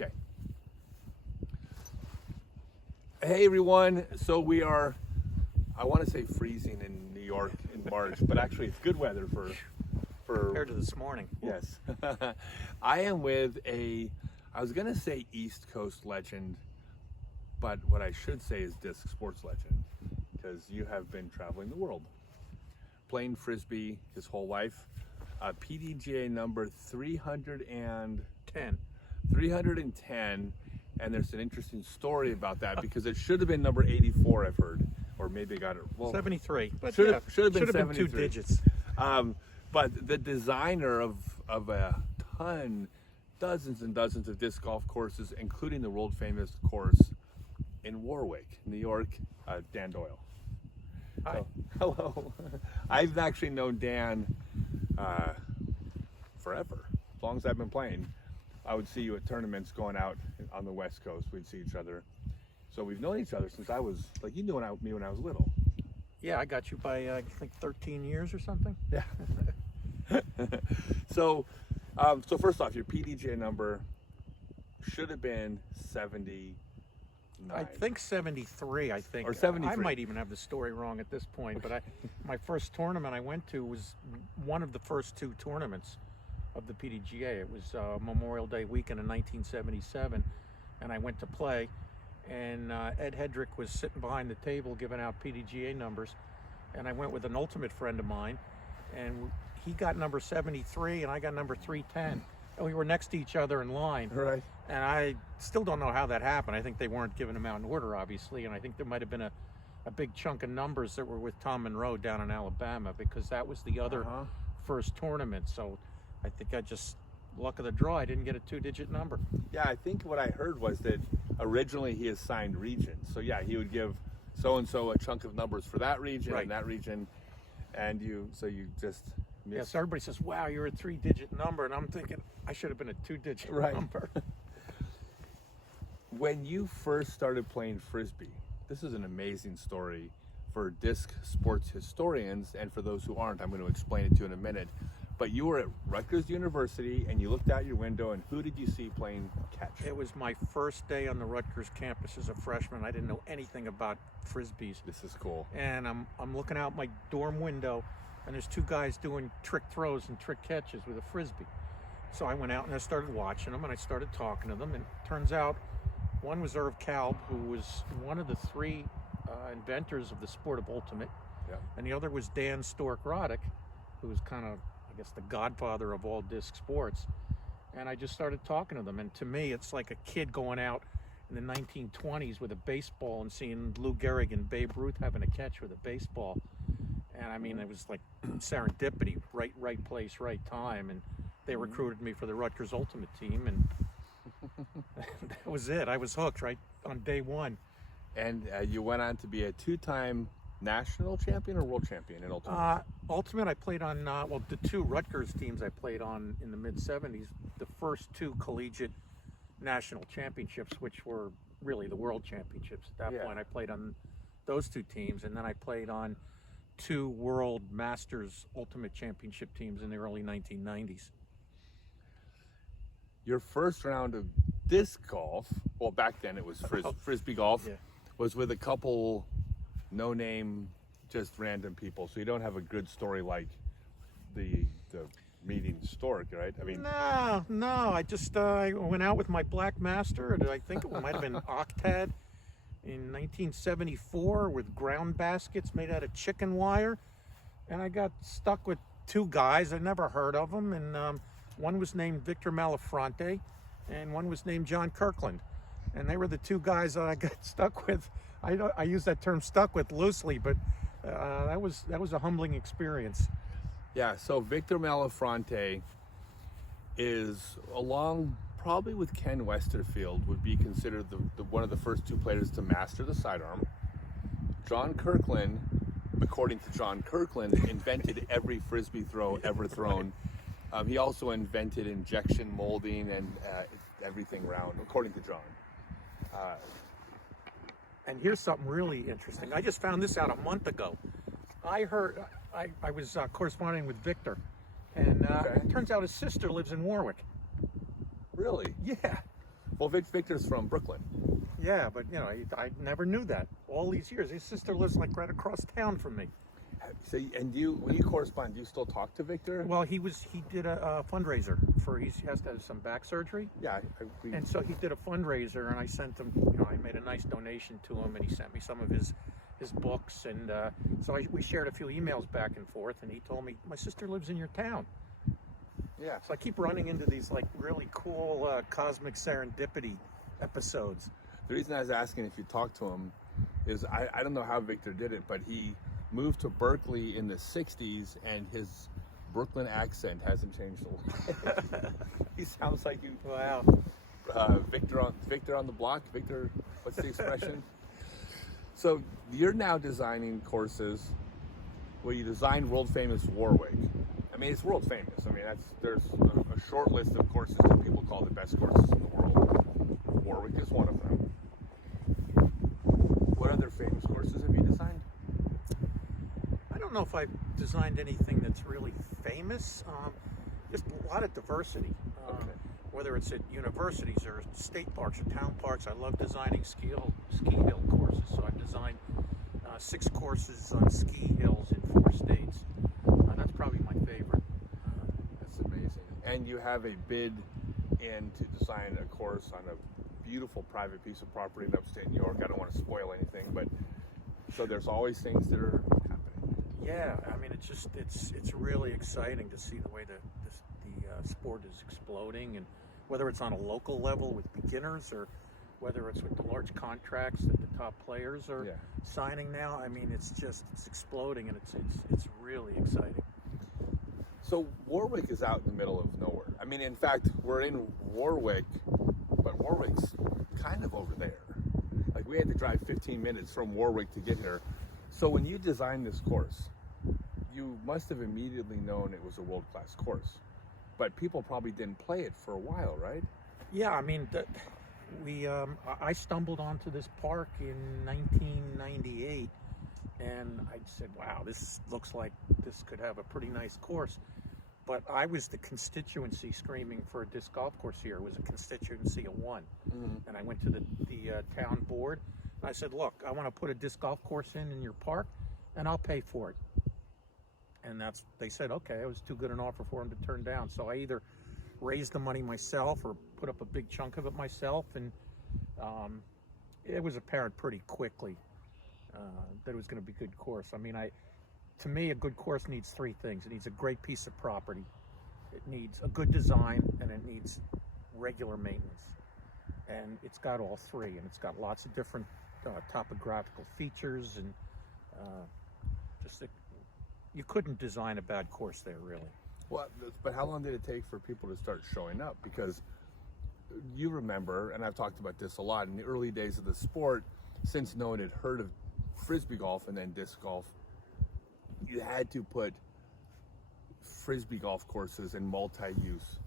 Okay. Hey everyone, so we are, I want to say freezing in New York in March, but actually it's good weather for compared to this morning. Yes. I am with I was going to say East Coast legend, but what I should say is disc sports legend, because you have been traveling the world, playing frisbee his whole life. PDGA number 310. 310, and there's an interesting story about that because it should have been number 84, I've heard, or maybe I got it. Well, 73, but should have been 2 digits. But the designer of dozens and dozens of disc golf courses, including the world famous course in Warwick, New York, Dan Doyle. Hi. So, hello. I've actually known Dan forever, as long as I've been playing. I would see you at tournaments going out on the West Coast. We'd see each other. So we've known each other since I was, like, you knew me when I was little. Yeah, I got you by, I think, 13 years or something. Yeah. So first off, your PDGA number should have been 79. I think 73, I think. Or 73. I might even have the story wrong at this point, but my first tournament I went to was one of the first 2 tournaments of the PDGA. It was Memorial Day weekend in 1977, and I went to play, and Ed Hedrick was sitting behind the table giving out PDGA numbers, and I went with an ultimate friend of mine, and he got number 73 and I got number 310, and we were next to each other in line. Right. And I still don't know how that happened. I think they weren't giving them out in order, obviously, and I think there might have been a big chunk of numbers that were with Tom Monroe down in Alabama, because that was the other first tournament. So I think I just, luck of the draw, I didn't get a 2-digit number. Yeah, I think what I heard was that originally he assigned regions. So yeah, he would give so-and-so a chunk of numbers for that region and that region, and you just missed. Yeah, so everybody says, wow, you're a 3-digit number, and I'm thinking I should have been a 2-digit number. When you first started playing frisbee, this is an amazing story for disc sports historians, and for those who aren't, I'm going to explain it to you in a minute. But you were at Rutgers University, and you looked out your window, and who did you see playing catch? It was my first day on the Rutgers campus as a freshman. I didn't know anything about frisbees. This is cool. And I'm looking out my dorm window, and there's 2 guys doing trick throws and trick catches with a frisbee. So I went out and I started watching them, and I started talking to them, and it turns out one was Irv Kalb, who was one of the 3 inventors of the sport of ultimate, and the other was Dan Stork-Roddick, who was kind of, I guess, the godfather of all disc sports. And I just started talking to them, and to me it's like a kid going out in the 1920s with a baseball and seeing Lou Gehrig and Babe Ruth having a catch with a baseball. And I mean, it was like serendipity, right place, right time, and they recruited me for the Rutgers Ultimate team, and that was it. I was hooked right on day one. And you went on to be a 2-time national champion or world champion in ultimate? Ultimate, I played on, well, the 2 Rutgers teams I played on in the mid-70s, the first 2 collegiate national championships, which were really the world championships at that point. I played on those 2 teams, and then I played on 2 world masters ultimate championship teams in the early 1990s. Your first round of disc golf, well, back then it was frisbee golf, was with a couple no-name, just random people. So you don't have a good story like the meeting Stork, right? I mean, no. I just I went out with my Black Master, and I think it might have been Octad in 1974 with ground baskets made out of chicken wire, and I got stuck with 2 guys. I never heard of them, and one was named Victor Malafronte, and one was named John Kirkland, and they were the 2 guys that I got stuck with. I use that term "stuck with" loosely, but that was a humbling experience. Yeah. So Victor Malafronte is, along probably with Ken Westerfield, would be considered the one of the first 2 players to master the sidearm. John Kirkland, according to John Kirkland, invented every frisbee throw ever thrown. He also invented injection molding and everything round, according to John. And here's something really interesting. I just found this out a month ago. I heard, I was corresponding with Victor, and it turns out his sister lives in Warwick. Really? Yeah. Well, Victor's from Brooklyn. Yeah, but you know, I never knew that. All these years, his sister lives like right across town from me. So, and when you correspond, do you still talk to Victor? Well, he did a fundraiser for he has to have some back surgery. Yeah, And so he did a fundraiser, and I sent him. You know, I made a nice donation to him, and he sent me some of his books, and so we shared a few emails back and forth. And he told me my sister lives in your town. yeah. So I keep running into these like really cool cosmic serendipity episodes. The reason I was asking if you talked to him is I don't know how Victor did it, but he moved to Berkeley in the 60s, and his Brooklyn accent hasn't changed a lot. He sounds like you. Wow. Victor on the block. Victor, what's the expression? So you're now designing courses. Well, you designed world famous Warwick. I mean, it's world famous. I mean, there's a short list of courses that people call the best courses in the world. Warwick is one of them. What other famous courses have you designed? I don't know if I've designed anything that's really famous. Just a lot of diversity. Okay. Whether it's at universities or state parks or town parks, I love designing ski hill courses. So I've designed 6 courses on ski hills in 4 states. That's probably my favorite. That's amazing. And you have a bid in to design a course on a beautiful private piece of property in upstate New York. I don't want to spoil anything, but so there's always things that are happening. Yeah, I mean, it's really exciting to see the way the sport is exploding, and whether it's on a local level with beginners or whether it's with the large contracts that the top players are signing now. I mean, it's exploding, and it's really exciting. So Warwick is out in the middle of nowhere. I mean, in fact, we're in Warwick, but Warwick's kind of over there. Like, we had to drive 15 minutes from Warwick to get here. So when you designed this course, you must have immediately known it was a world-class course. But people probably didn't play it for a while, right? Yeah, I mean, I stumbled onto this park in 1998, and I said, wow, this looks like this could have a pretty nice course. But I was the constituency screaming for a disc golf course here. It was a constituency of 1. And I went to the town board, and I said, look, I want to put a disc golf course in your park, and I'll pay for it. And they said, okay, it was too good an offer for them to turn down. So I either raised the money myself or put up a big chunk of it myself. And it was apparent pretty quickly that it was going to be a good course. I mean, to me, a good course needs 3 things. It needs a great piece of property. It needs a good design, and it needs regular maintenance. And it's got all 3, and it's got lots of different topographical features, and you couldn't design a bad course there, really. Well, but how long did it take for people to start showing up? Because you remember, and I've talked about this a lot, in the early days of the sport, since no one had heard of frisbee golf and then disc golf, you had to put frisbee golf courses in multi-use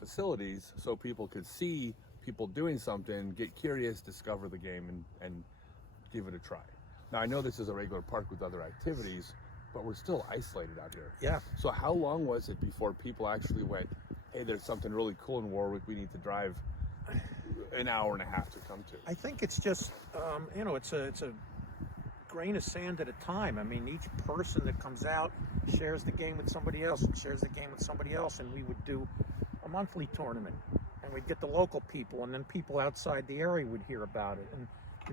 facilities so people could see people doing something, get curious, discover the game, and give it a try. Now, I know this is a regular park with other activities, but we're still isolated out here. Yeah. So how long was it before people actually went, hey, there's something really cool in Warwick, we need to drive an hour and a half to come to? I think it's just, it's a grain of sand at a time. I mean, each person that comes out shares the game with somebody else and shares the game with somebody else, and we would do a monthly tournament, and we'd get the local people, and then people outside the area would hear about it. And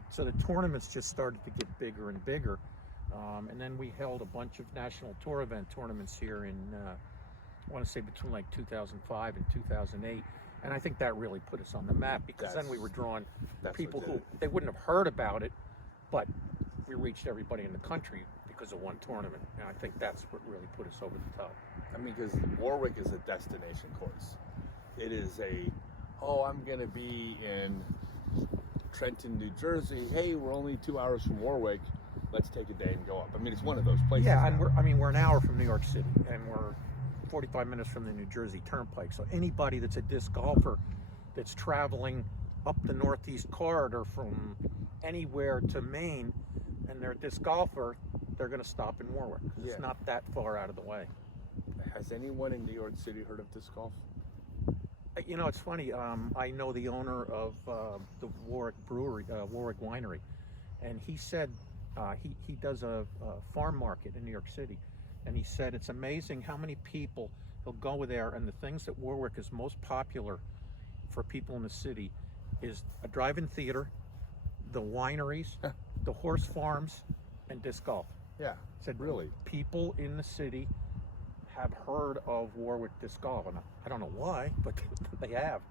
so the tournaments just started to get bigger and bigger. And then we held a bunch of national tour event tournaments here in, I want to say between like 2005 and 2008. And I think that really put us on the map, because then we were drawing people who, they wouldn't have heard about it, but we reached everybody in the country because of one tournament. And I think that's what really put us over the top. I mean, because Warwick is a destination course. It is I'm going to be in Trenton, New Jersey. Hey, we're only 2 hours from Warwick. Let's take a day and go up. I mean, it's one of those places. Yeah, and we're an hour from New York City, and we're 45 minutes from the New Jersey Turnpike. So anybody that's a disc golfer that's traveling up the Northeast Corridor from anywhere to Maine, and they're a disc golfer, they're going to stop in Warwick. It's not that far out of the way. Has anyone in New York City heard of disc golf? You know, it's funny. I know the owner of the Warwick Brewery, Warwick Winery, and he said he does a farm market in New York City, and he said it's amazing how many people he'll go there, and the things that Warwick is most popular for people in the city is a drive-in theater, the wineries, the horse farms, and disc golf. Yeah, Said really. people in the city have heard of Warwick disc golf, and I don't know why, but they have.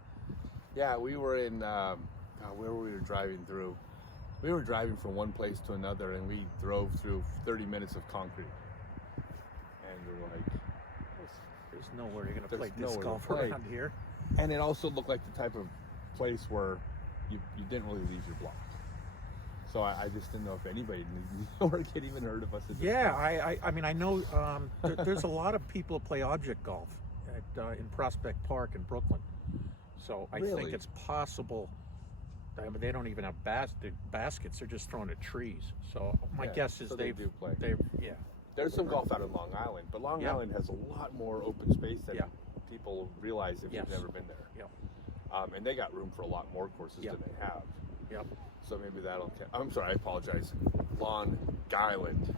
Yeah, we were in, where were we driving through? We were driving from one place to another, and we drove through 30 minutes of concrete. And we're like, There's nowhere you're going to There's play disc nowhere to golf play. around here. and it also looked like the type of place where you didn't really leave your block. So I just didn't know if anybody in New York had even heard of us. At this Yeah, point. I mean, I know there's a lot of people that play object golf in Prospect Park in Brooklyn. So I Really? think it's possible. I mean, they don't even have baskets; they're just thrown at trees. So my Yeah, guess is so they do play. Yeah. There's some golf out in Long Island, but Long Yeah. Island has a lot more open space than Yeah. people realize if Yes. you've never been there. Yep. And they got room for a lot more courses Yep. than they have. Yep. So maybe that'll. I'm sorry, I apologize. Long Island.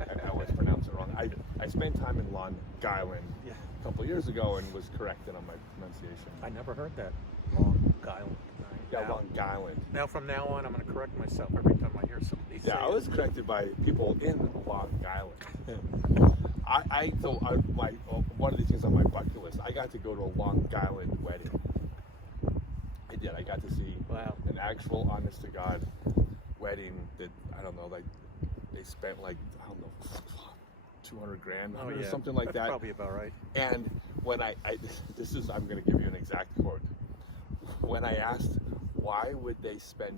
I always pronounce it wrong. I spent time in Long Island Yeah. a couple years ago and was corrected on my pronunciation. I never heard that. Long Island. Yeah, Now- Long Island. Now from now on, I'm going to correct myself every time I hear somebody say Yeah, I it. was corrected by people in Long Island. One of these things on my bucket list, I got to go to a Long Island wedding. I did. I got to see Wow. an actual, honest to God wedding that, I don't know, like they spent like, I don't know, 200 grand on it or something like That's that. probably about right. And when I'm going to give you an exact quote. When I asked why would they spend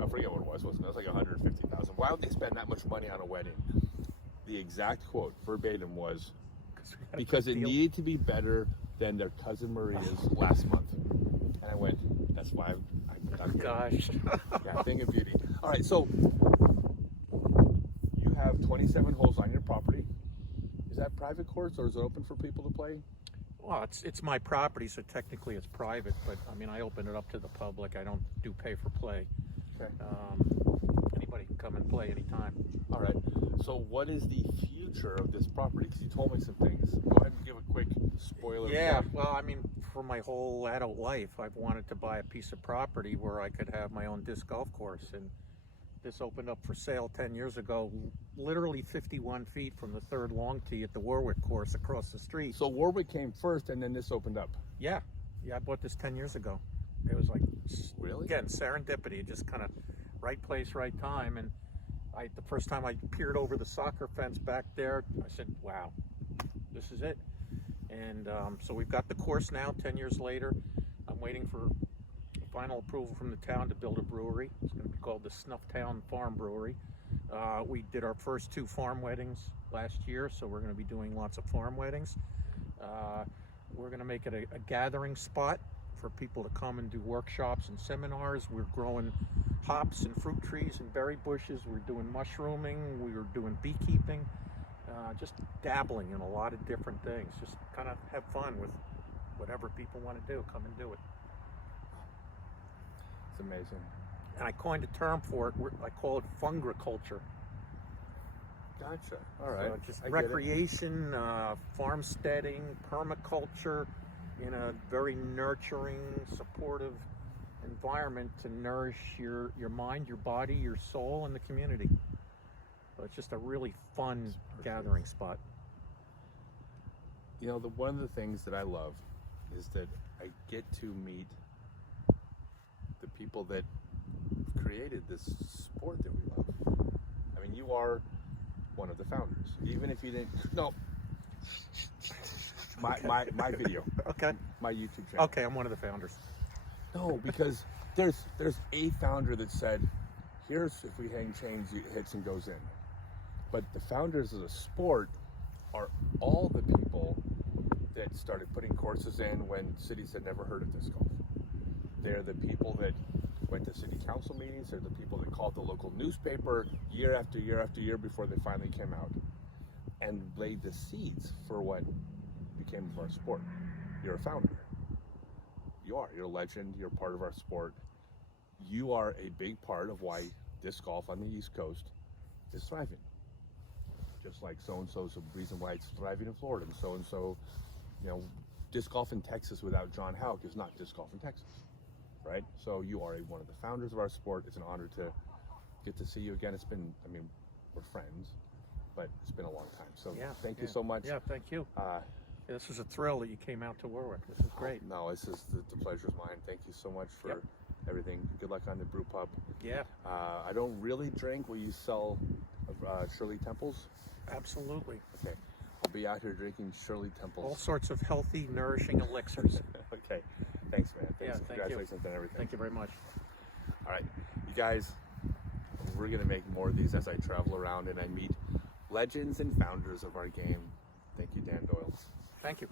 I forget what it was like 150,000. Why would they spend that much money on a wedding? The exact quote verbatim was, because it needed to be better than their cousin Maria's last month. And I went, that's why I'm here. Gosh. Yeah, thing of beauty. All right, so you have 27 holes on your property. Is that private course or is it open for people to play? Well, it's my property, so technically it's private, but I mean, I open it up to the public. I don't do pay for play. Okay. Anybody can come and play anytime. All right. So what is the future of this property? Because you told me some things. Go ahead and give a quick spoiler. Yeah, well, I mean, for my whole adult life, I've wanted to buy a piece of property where I could have my own disc golf course, and this opened up for sale 10 years ago, literally 51 feet from the third long tee at the Warwick course across the street. So Warwick came first and then this opened up. Yeah, I bought this 10 years ago. It was like, Really? again, serendipity, just kind of right place, right time. And the first time I peered over the soccer fence back there, I said, wow, this is it. And so we've got the course now 10 years later. I'm waiting for final approval from the town to build a brewery. It's going to be called the Snufftown Farm Brewery. We did our first 2 farm weddings last year, so we're going to be doing lots of farm weddings. We're going to make it a gathering spot for people to come and do workshops and seminars. We're growing hops and fruit trees and berry bushes. We're doing mushrooming. We're doing beekeeping. Just dabbling in a lot of different things. Just kind of have fun with whatever people want to do. Come and do it. It's amazing. And I coined a term for it. I call it fungriculture. Gotcha. All right. So just I get it. recreation, farmsteading, permaculture in a very nurturing, supportive environment to nourish your mind, your body, your soul, and the community. So it's just a really fun gathering spot. You know, one of the things that I love is that I get to meet the people that created this sport that we love. I mean, you are one of the founders, even if you didn't. No, my video, Okay. my YouTube channel. Okay, I'm one of the founders. No, because there's a founder that said, "Here's if we hang chains, it hits and goes in." But the founders of the sport are all the people that started putting courses in when cities had never heard of disc golf. They're the people that went to city council meetings. They're the people that called the local newspaper year after year after year before they finally came out and laid the seeds for what became of our sport. You're a founder. You are. You're a legend. You're part of our sport. You are a big part of why disc golf on the East Coast is thriving. Just like so-and-so is the reason why it's thriving in Florida, and so-and-so, you know, disc golf in Texas without John Houck is not disc golf in Texas, right? So you are one of the founders of our sport. It's an honor to get to see you again. It's been, I mean, we're friends, but it's been a long time. So thank you so much. Yeah, thank you. This is a thrill that you came out to Warwick. This is great. No, this is the pleasure's mine. Thank you so much for everything. Good luck on the brew pub. Yeah. I don't really drink. Will you sell Shirley Temples? Absolutely. Okay. I'll be out here drinking Shirley Temples. All sorts of healthy, nourishing elixirs. Okay. Thanks, man. Thanks. Yeah, thank you. Congratulations on everything. Thank you very much. All right. You guys, we're going to make more of these as I travel around and I meet legends and founders of our game. Thank you, Dan Doyle. Thank you.